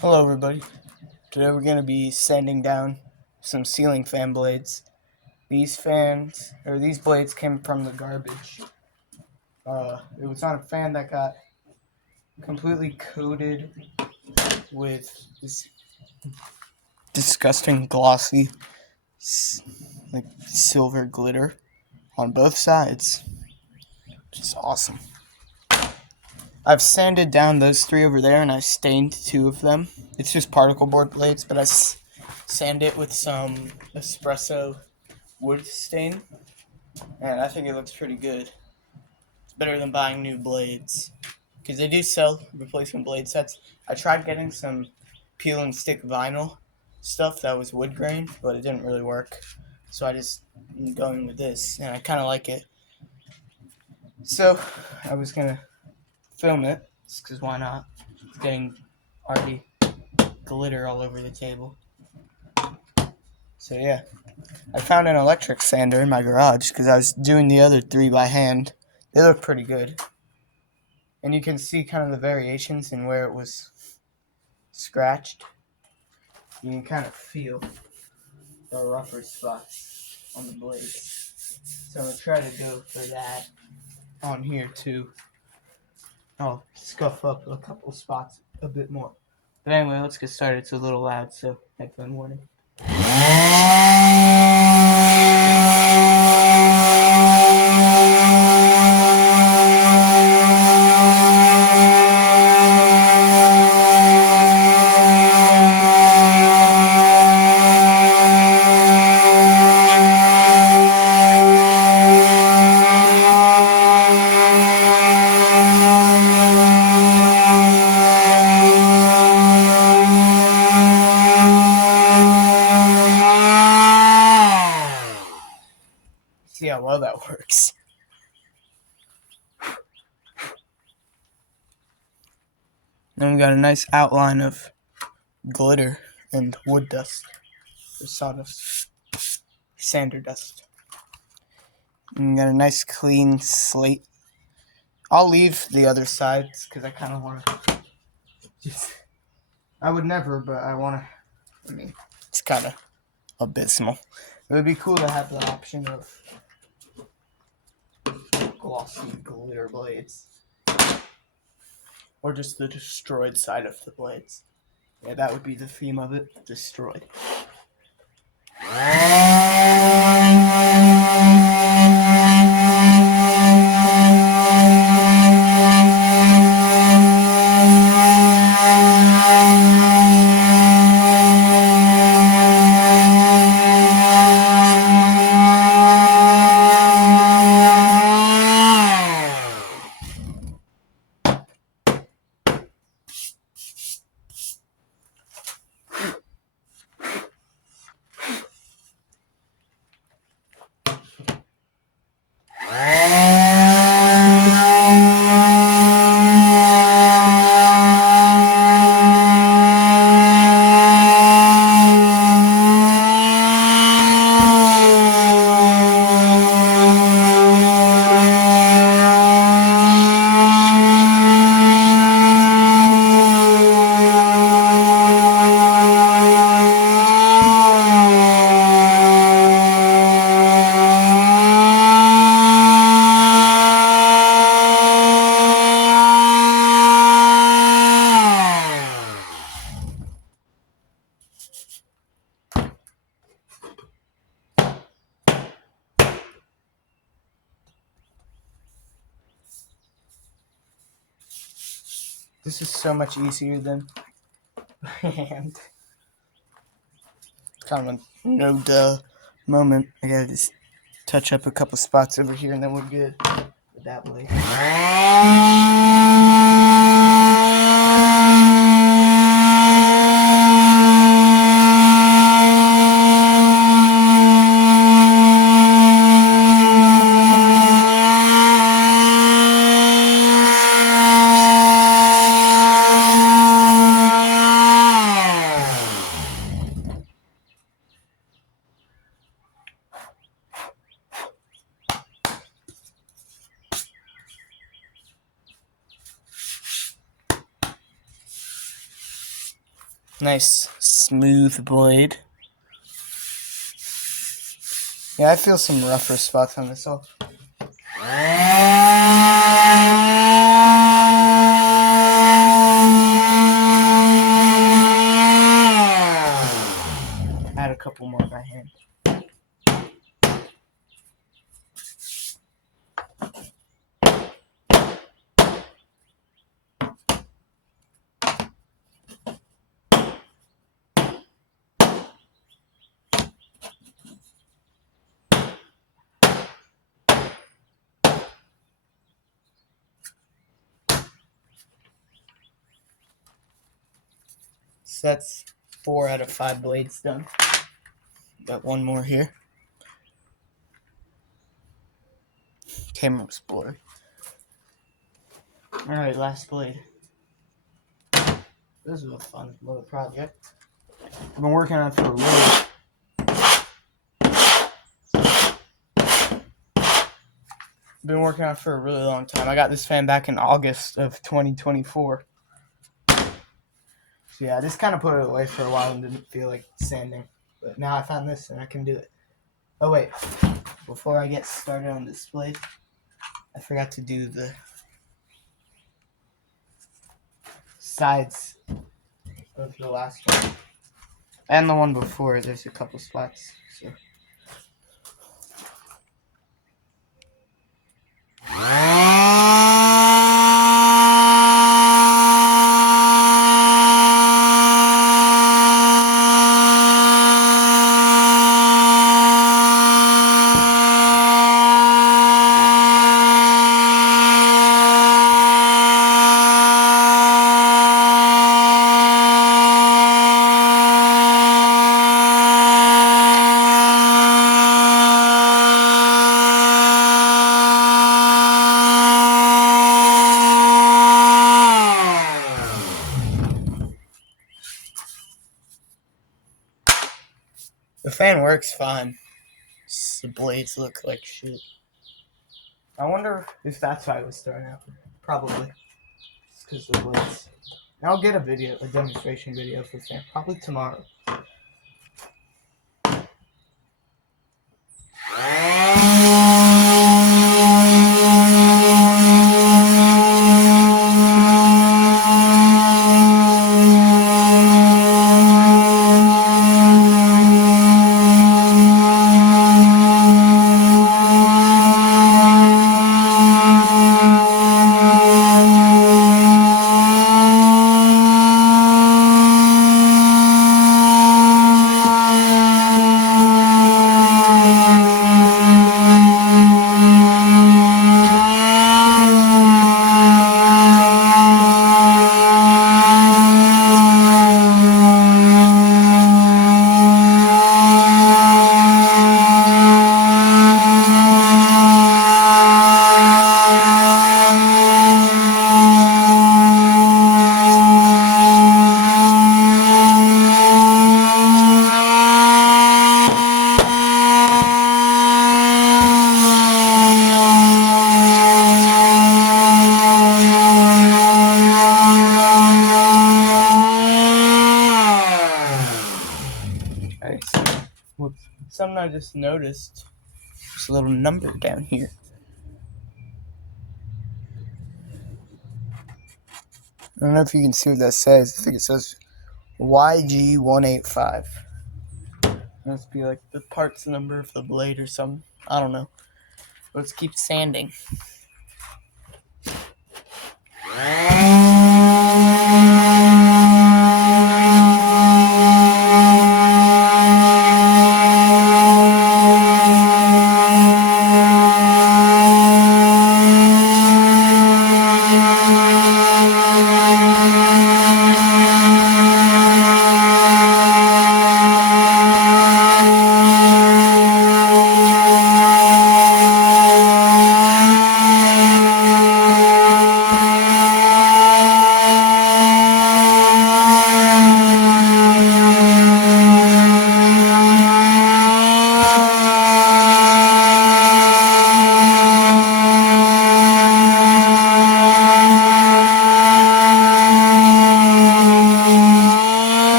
Hello everybody. Today we're going to be sanding down some ceiling fan blades. These blades came from the garbage. It was on a fan that got completely coated with this disgusting glossy like silver glitter on both sides, which is awesome. I've sanded down those three over there and I stained two of them. It's just particle board blades, but I sand it with some espresso wood stain, and I think it looks pretty good. It's better than buying new blades, because they do sell replacement blade sets. I tried getting some peel and stick vinyl stuff that was wood grain, but it didn't really work, so I just am going with this, and I kind of like it. So I was gonna film it, just because why not? It's getting already glitter all over the table. So yeah, I found an electric sander in my garage because I was doing the other three by hand. They look pretty good. And you can see kind of the variations in where it was scratched. You can kind of feel the rougher spots on the blades. So I'm going to try to go for that on here too. I'll scuff up a couple spots a bit more. But anyway, let's get started. It's a little loud, so headphone warning. See how well that works. Then we got a nice outline of glitter and wood dust, or sawdust, sander dust. And we got a nice clean slate. I'll leave the other sides because I kind of want to just, I would never, but I want to, it's kind of abysmal. It would be cool to have the option of glossy glitter blades, or just the destroyed side of the blades. Yeah, that would be the theme of it, destroyed. This is so much easier than hand. Kind of a no duh moment. I gotta just touch up a couple spots over here and then we're good with that way. Nice smooth blade. Yeah, I feel some rougher spots on this saw. Add a couple more by hand. So that's 4 out of 5 blades done. Got one more here. Camera's blurry. Alright, last blade. This is a fun little project. I've been working on it for a really long time. I got this fan back in August of 2024. So yeah, I just kind of put it away for a while and didn't feel like sanding. But now I found this and I can do it. Oh wait, before I get started on this blade, I forgot to do the sides of the last one. And the one before, there's a couple spots. So. The fan works fine. The blades look like shit. I wonder if that's why it was thrown out. Probably. It's because of the blades. And I'll get a demonstration video for the fan, probably tomorrow. Something I just noticed. There's a little number down here. I don't know if you can see what that says. I think it says YG185. Must be like the parts number of the blade or something. I don't know. Let's keep sanding.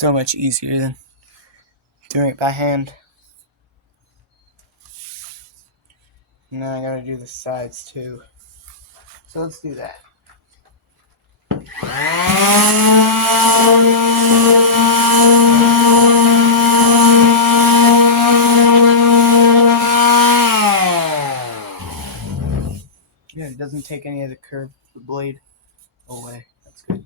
so much easier than doing it by hand. And then I gotta do the sides too. So let's do that. Yeah, it doesn't take any of the curve of the blade away. That's good.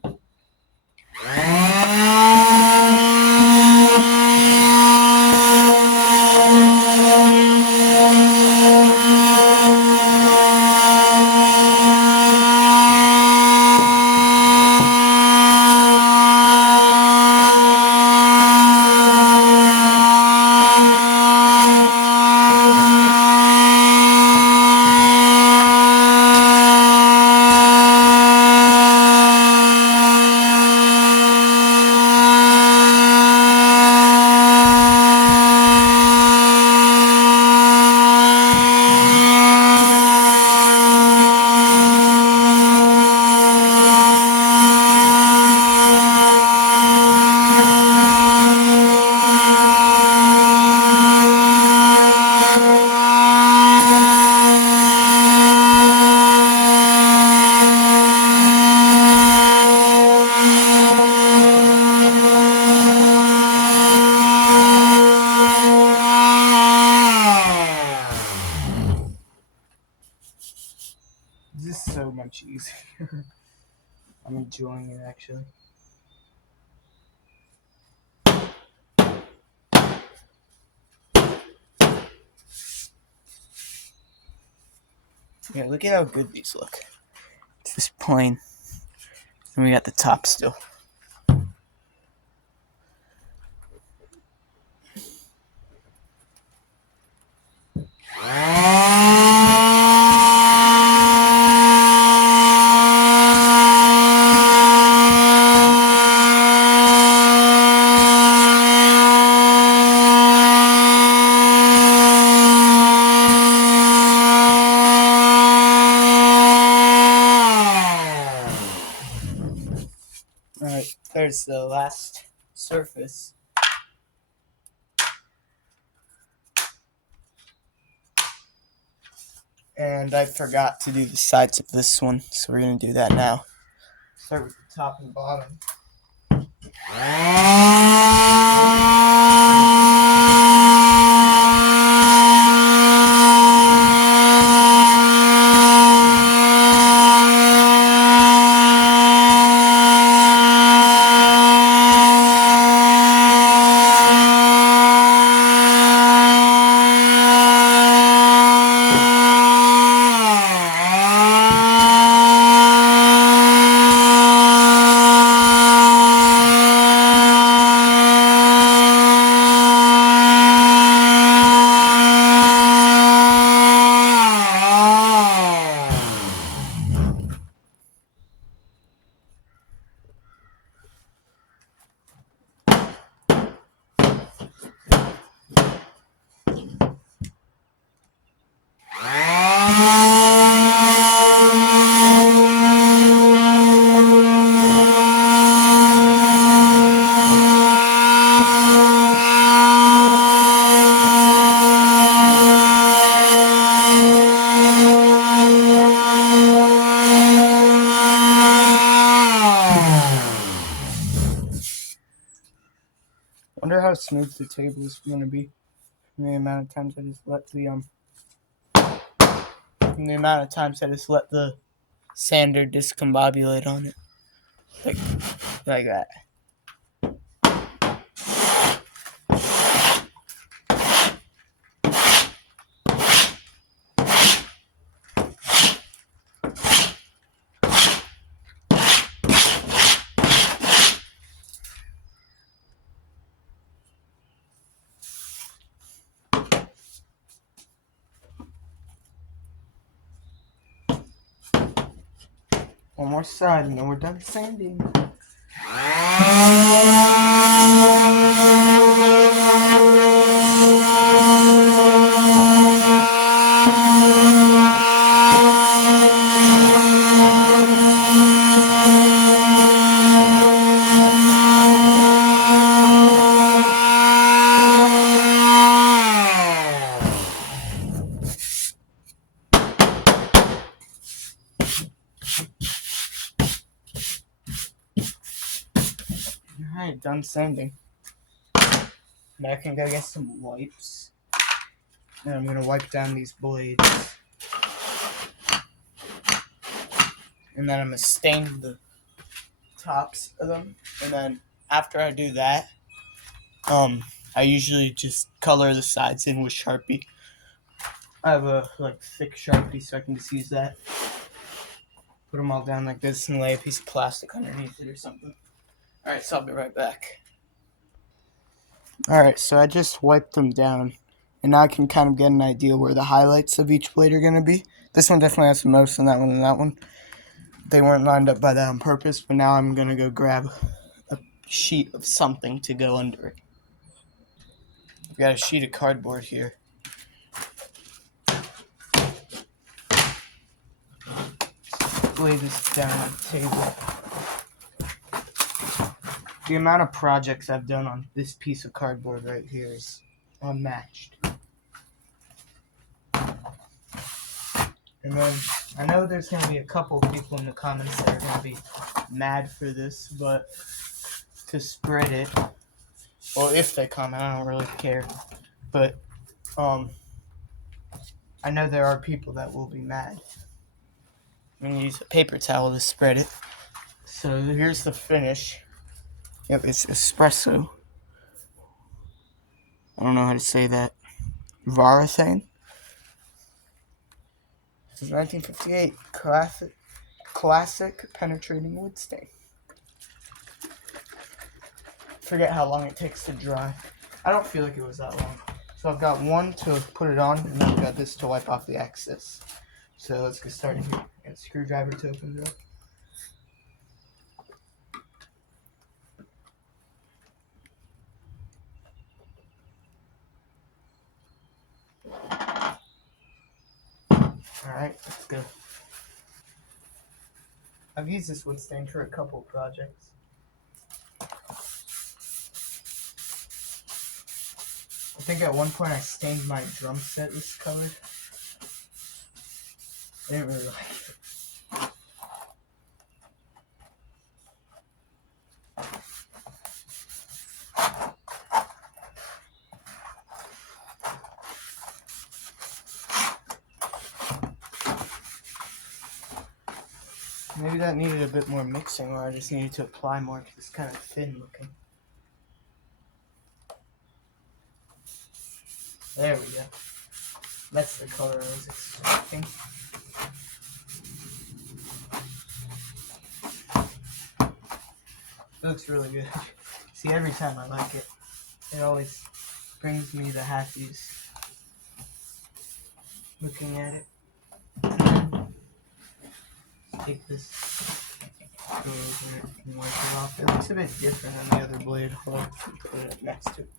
This is so much easier. I'm enjoying it actually. Yeah, look at how good these look. It's just plain. And we got the top still. Alright, there's the last surface. And I forgot to do the sides of this one, so we're going to do that now. Start with the top and bottom. Wonder how smooth the table is going to be from the amount of times I just let the sander discombobulate on it, like that. One more side and then we're done sanding. Alright, done sanding. Now I can go get some wipes. And I'm gonna wipe down these blades. And then I'm gonna stain the tops of them. And then after I do that, I usually just color the sides in with Sharpie. I have a thick Sharpie, so I can just use that. Put them all down like this and lay a piece of plastic underneath it or something. Alright, so I'll be right back. Alright, so I just wiped them down. And now I can kind of get an idea where the highlights of each blade are going to be. This one definitely has the most than that one and that one. They weren't lined up by that on purpose, but now I'm going to go grab a sheet of something to go under it. I've got a sheet of cardboard here. Just lay this down on the table. The amount of projects I've done on this piece of cardboard right here is unmatched. And then I know there's going to be a couple people in the comments that are going to be mad for this, but to spread it, well, if they comment, I don't really care. But I know there are people that will be mad. I'm going to use a paper towel to spread it. So here's the finish. Yep, it's espresso. I don't know how to say that. Varathane. This is 1958. Classic penetrating wood stain. Forget how long it takes to dry. I don't feel like it was that long. So I've got one to put it on, and then I've got this to wipe off the excess. So let's get started here. I got a screwdriver to open it up. Alright, let's go. I've used this wood stain for a couple of projects. I think at one point I stained my drum set this color. I didn't really like it. Maybe that needed a bit more mixing, or I just needed to apply more because it's kind of thin looking. There we go. That's the color I was expecting. It looks really good. See, every time I like it, it always brings me the happies looking at it. Take this, go over it, and wipe it off. It looks a bit different than the other blade. Hold on, put it next to it.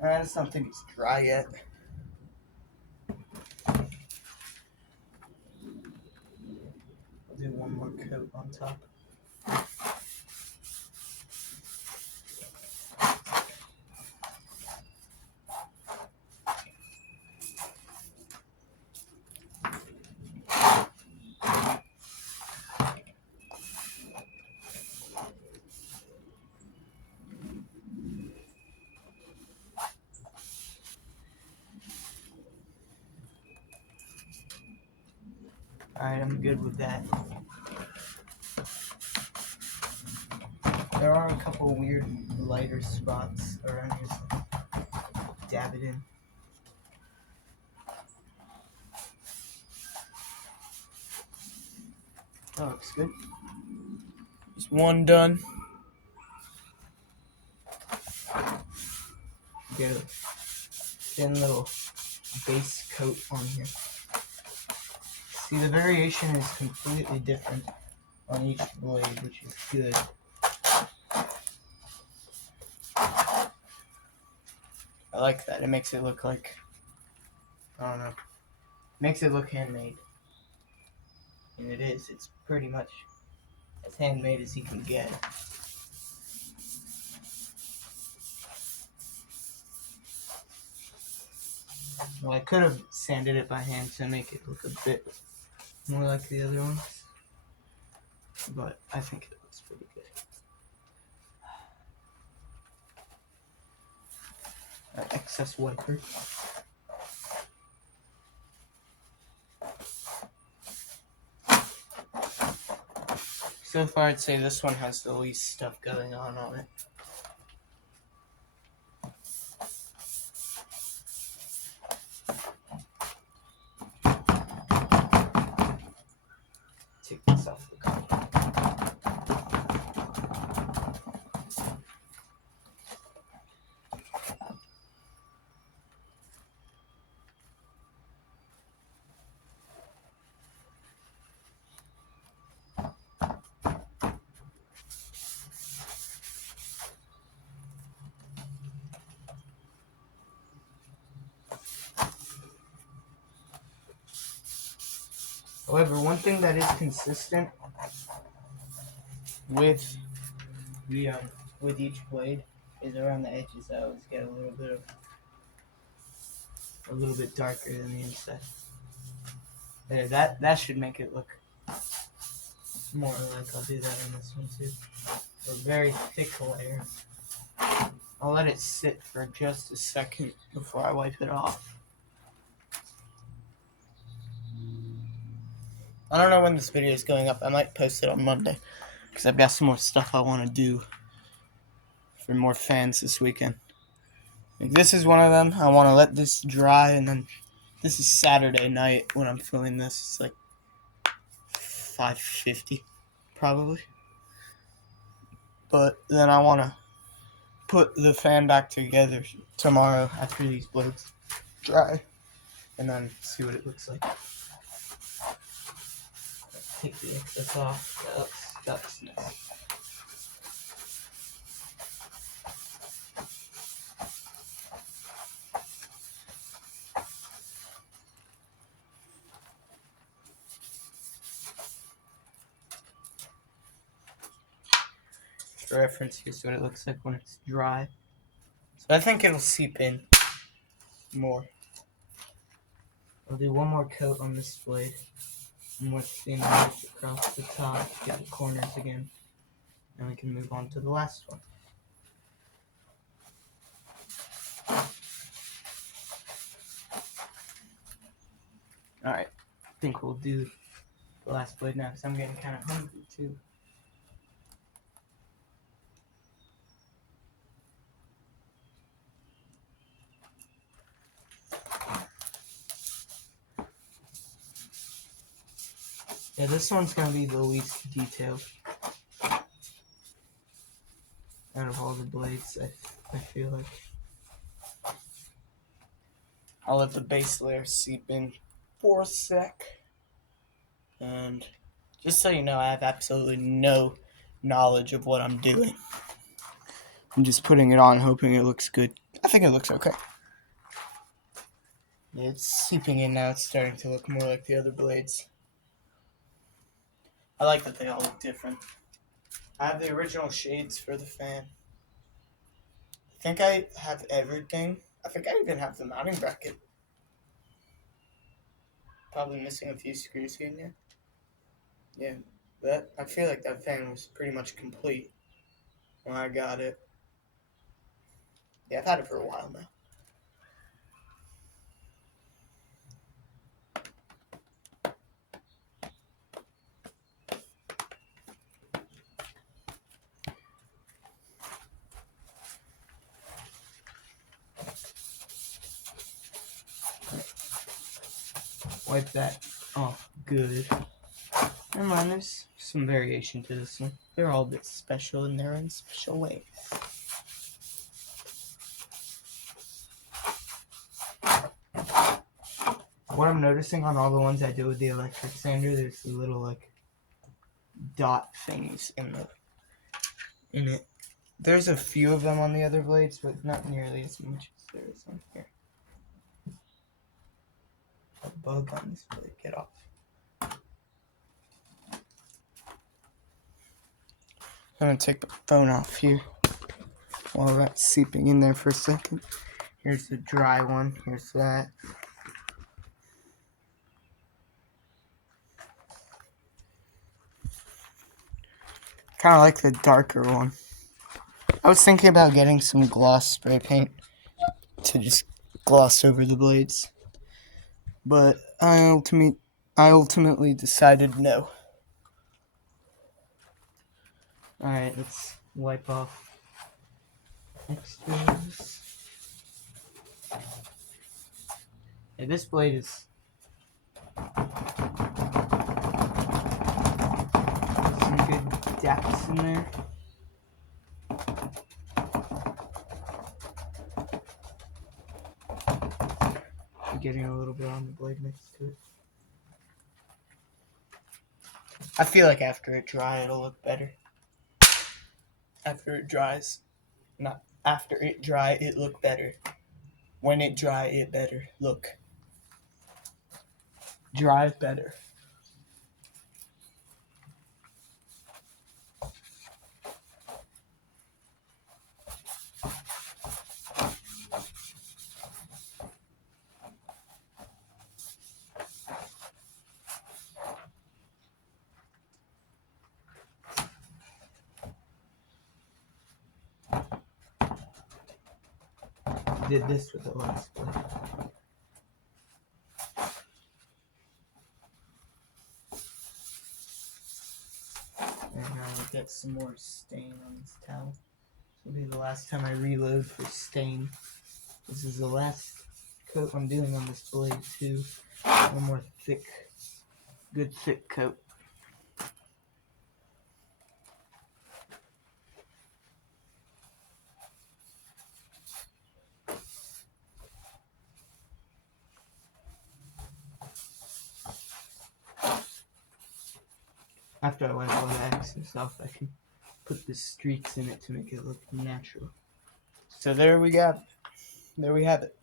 I just don't think it's dry yet. I'll do one more coat on top. Alright, I'm good with that. There are a couple weird lighter spots around here, so dab it in. That looks good. Just one done. Get a thin little base coat on here. See, the variation is completely different on each blade, which is good. I like that. It makes it look like, I don't know, makes it look handmade. And it is. It's pretty much as handmade as you can get. Well, I could have sanded it by hand to make it look a bit more like the other ones, but I think it looks pretty good. excess wiper. So far, I'd say this one has the least stuff going on it. Take this off the cover. However, one thing that is consistent with the with each blade is around the edges. I always get a little bit darker than the inside. There, that should make it look more like I'll do that on this one too. A very thick layer. I'll let it sit for just a second before I wipe it off. I don't know when this video is going up. I might post it on Monday because I've got some more stuff I want to do for more fans this weekend. Like, this is one of them. I want to let this dry, and then this is Saturday night when I'm filming this. It's like 5:50 probably. But then I want to put the fan back together tomorrow after these blades dry, and then see what it looks like. Take the excess off. That's nice. For reference, here's what it looks like when it's dry. So I think it'll seep in more. I'll do one more coat on this blade. And with the knife across the top, get the corners again. And we can move on to the last one. Alright, I think we'll do the last blade now because I'm getting kind of hungry too. Yeah, this one's going to be the least detailed out of all the blades, I feel like. I'll let the base layer seep in for a sec. And just so you know, I have absolutely no knowledge of what I'm doing. I'm just putting it on, hoping it looks good. I think it looks okay. Yeah, it's seeping in now. It's starting to look more like the other blades. I like that they all look different. I have the original shades for the fan. I think I have everything. I think I even have the mounting bracket. Probably missing a few screws here and there. Yeah, I feel like that fan was pretty much complete when I got it. Yeah, I've had it for a while now. Wipe that off good. Never mind, there's some variation to this one. They're all a bit special in their own special ways. What I'm noticing on all the ones I do with the electric sander, there's the little like dot things in it. There's a few of them on the other blades, but not nearly as much as there is on here. A bug on this blade, get off. I'm gonna take the phone off here while that's seeping in there for a second. Here's the dry one, here's that. Kind of like the darker one. I was thinking about getting some gloss spray paint to just gloss over the blades. But I ultimately decided no. Alright, let's wipe off extras. Yeah, this blade is some good depths in there. I'm getting a little bit on the blade next to it. I feel like after it dries, it'll look better. After it dries. Not after it dry, it look better. When it dry, it better look. Dry better. Did this with the last blade. And now I'll get some more stain on this towel. This will be the last time I reload for stain. This is the last coat I'm doing on this blade too. One more thick, good thick coat. After I wipe all the excess off, I can put the streaks in it to make it look natural. So there we have it.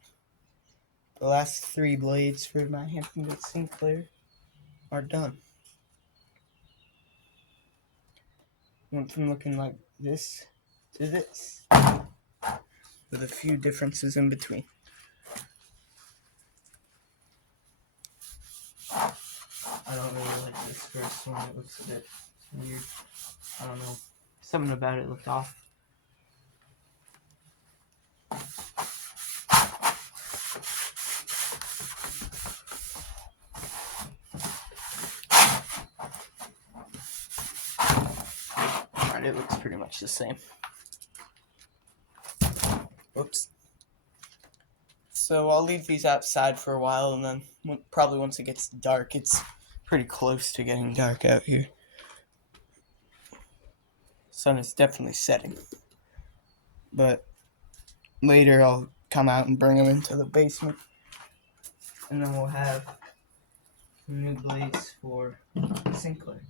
The last 3 blades for my Hampton Sinclair are done. Went from looking like this to this, with a few differences in between. I don't really like this first one. It looks a bit weird. I don't know. Something about it looked off. Alright, it looks pretty much the same. Whoops. So I'll leave these outside for a while, and then probably once it gets dark, it's pretty close to getting dark out here. Sun is definitely setting. But later I'll come out and bring them into the basement, and then we'll have some new blades for Sinclair.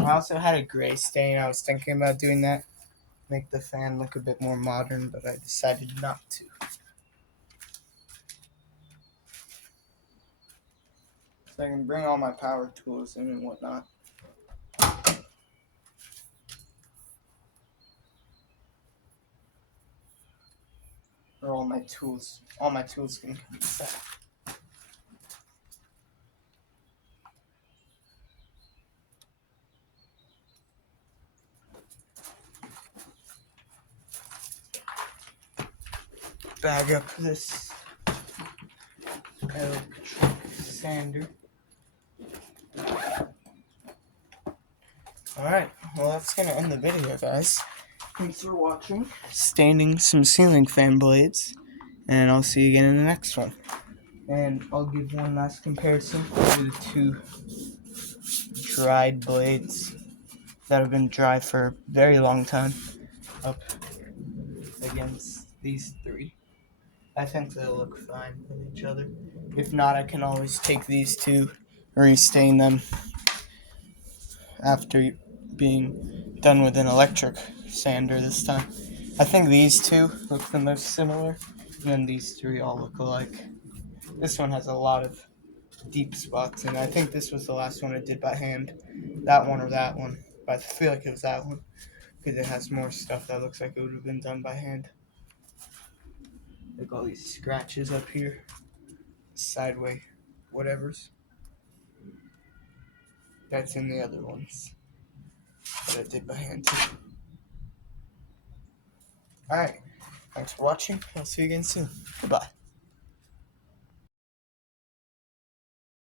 I also had a gray stain. I was thinking about doing that, make the fan look a bit more modern, but I decided not to. So I can bring all my power tools in and whatnot. Or all my tools can come inside. Bag up this electric sander. Alright, well that's gonna end the video, guys. Thanks for watching. Staining some ceiling fan blades, and I'll see you again in the next one. And I'll give one last comparison to the 2 dried blades that have been dry for a very long time up against these 3. I think they'll look fine with each other. If not, I can always take these 2, restain them after being done with an electric sander this time. I think these 2 look the most similar, and then these 3 all look alike. This one has a lot of deep spots, and I think this was the last one I did by hand. That one or that one, but I feel like it was that one, because it has more stuff that looks like it would have been done by hand. Like all these scratches up here, sideway whatevers. That's in the other ones that I did by hand too. Alright, thanks for watching. I'll see you again soon. Goodbye.